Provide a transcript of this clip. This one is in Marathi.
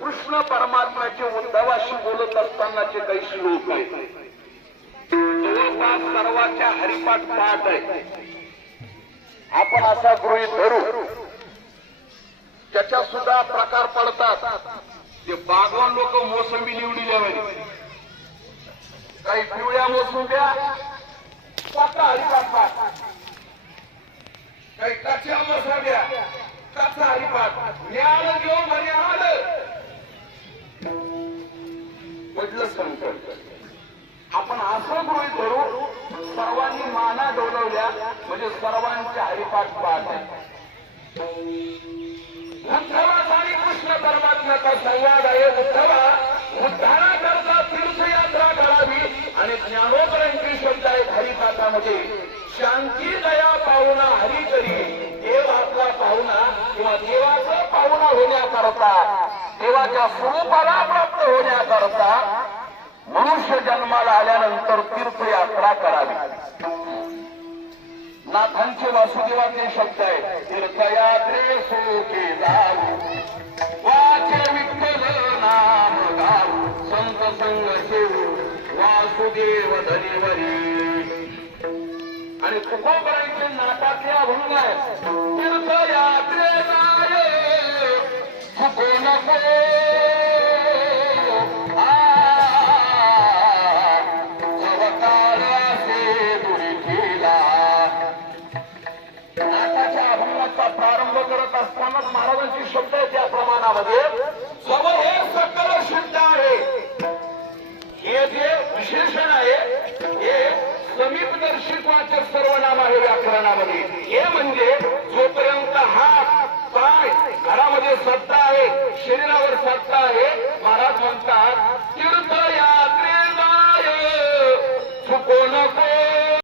कृष्ण परमात्म्याचे उद्धवाशी बोलत असतानाचे काही श्लोक आहेत. जवळपास सर्वांच्या हरिपाठ पाठ आहे आपण असा गृहीत धरू त्याच्या सुद्धा प्रकार पडतात. ते बागवान लोक मोसंबी निवडी द्यावे काही पिवळ्या मोसंब्या पाता हरिपाठ काही कच्च्या मोसंब्या कच्चा हरिपाठ ज्ञान घेऊन म्हणे आलं. म्हटलं संकट आपण असं गृहीत धरू सर्वांनी माना डोलवल्या म्हणजे सर्वांच्या हरिपाठ पाहत. आहे उद्धवाचा आणि कृष्ण परमात्म्याचा संवाद आहे उद्धवा. उद्धाराकरता तीर्थयात्रा करावी आणि ज्ञानोदरांची शब्द आहे हरिपाठामध्ये. शांती दया पाहुणा हरी तरी देव आपला पाहुणा किंवा देवाचा पाहुणा होण्याकरता देवाच्या स्वरूपाला प्राप्त होण्याकरता मनुष्य जन्माला आल्यानंतर तीर्थयात्रा करावी. नाथांचे वासुदेवाचे शब्द आहे तीर्थयात्रे सोके जाऊ वासुदेव धनिवरी. आणि तुकोबरांचे नाटातले अभंग आहे तीर्थयात्रे जाय चुको नको अवतार असे नाटाच्या अभंगाचा प्रारंभ करत असतानाच महाराजांची शब्द आहे त्या प्रमाणामध्ये. विशेषण आहे हे समीपदर्शित्वाचे सर्वनाम आहे व्याकरणामध्ये हे म्हणजे जोपर्यंत हात पाय घरामध्ये सत्ता आहे शरीरावर सत्ता आहे महाराज म्हणतात